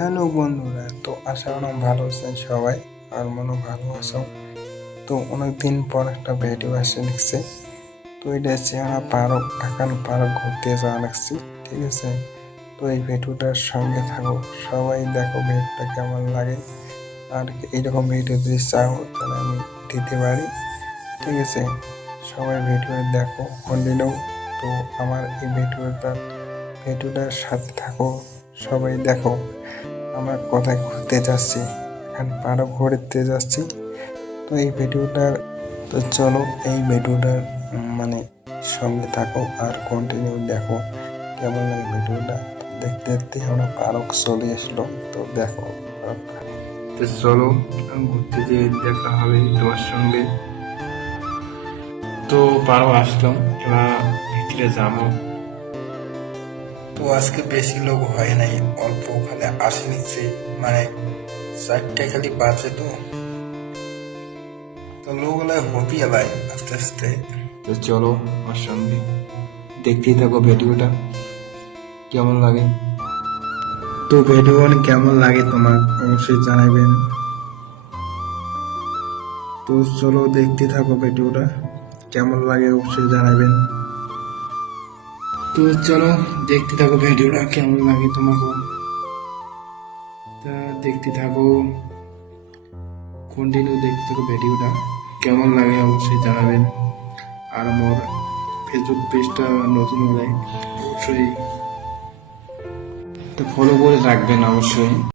Hello বন্ধুরা, তো আশা করি ভালো আছেন সবাই। আর মনে ভালো আছো। তো অনেকদিন পর একটা ভিডিও আসে লিখছে। তো এটা হচ্ছে আমরা পার্ক ঢাকান পার্ক ঘুরতে যাওয়া লাগছি, ঠিক আছে। তো এই ভিডিওটার সঙ্গে থাকো, সবাই দেখো ভিডিওটা কেমন লাগে। আর এইরকম ভিডিও যদি চাও তাহলে আমি দিতে পারি, ঠিক আছে। সবাই ভিডিও দেখো কন্টিনিউ। তো আমার এই ভিডিওটার সাথে থাকো, সবাই দেখো। আমরা কোথায় ঘুরতে যাচ্ছি, এখন পারো ঘুরতে যাচ্ছি। তো এই ভিডিওটার তো চলো এই ভিডিওটার মানে সঙ্গে থাকো আর কন্টিনিউ দেখো কেমন লাগে ভিডিওটা। দেখতে দেখতে আমরা পার্ক চলে আসলো, তো দেখো পার্কটা। তো চলো ঘুরতে যেয়ে দেখা হবে তোমার সঙ্গে। তো পার্ক আসলাম, এবার ভিতরে যাবো। তো আজকে বেশি লোক হয় নাই, অল্প ওখানে আসেনি যে, মানে 4টা খালি বাজে। তো লোকগুলো হবি এলাই আস্তে আস্তে। তো চলো আমার সঙ্গে দেখতেই থাকো ভিডিওটা কেমন লাগে। তো ভিডিও কেমন লাগে তোমার অবশ্যই জানাবেন। তো চলো দেখতে থাকো ভিডিওটা কেমন লাগে অবশ্যই জানাবেন। তো চলো দেখতে থাকো ভিডিওটা কেমন লাগে তোমাকে। তা দেখতে থাকো, কন্টিনিউ দেখতে থাকো ভিডিওটা কেমন লাগে অবশ্যই জানাবেন। আর আমার ফেসবুক পেজটা নতুন হলে অবশ্যই ফলো করে রাখবেন অবশ্যই।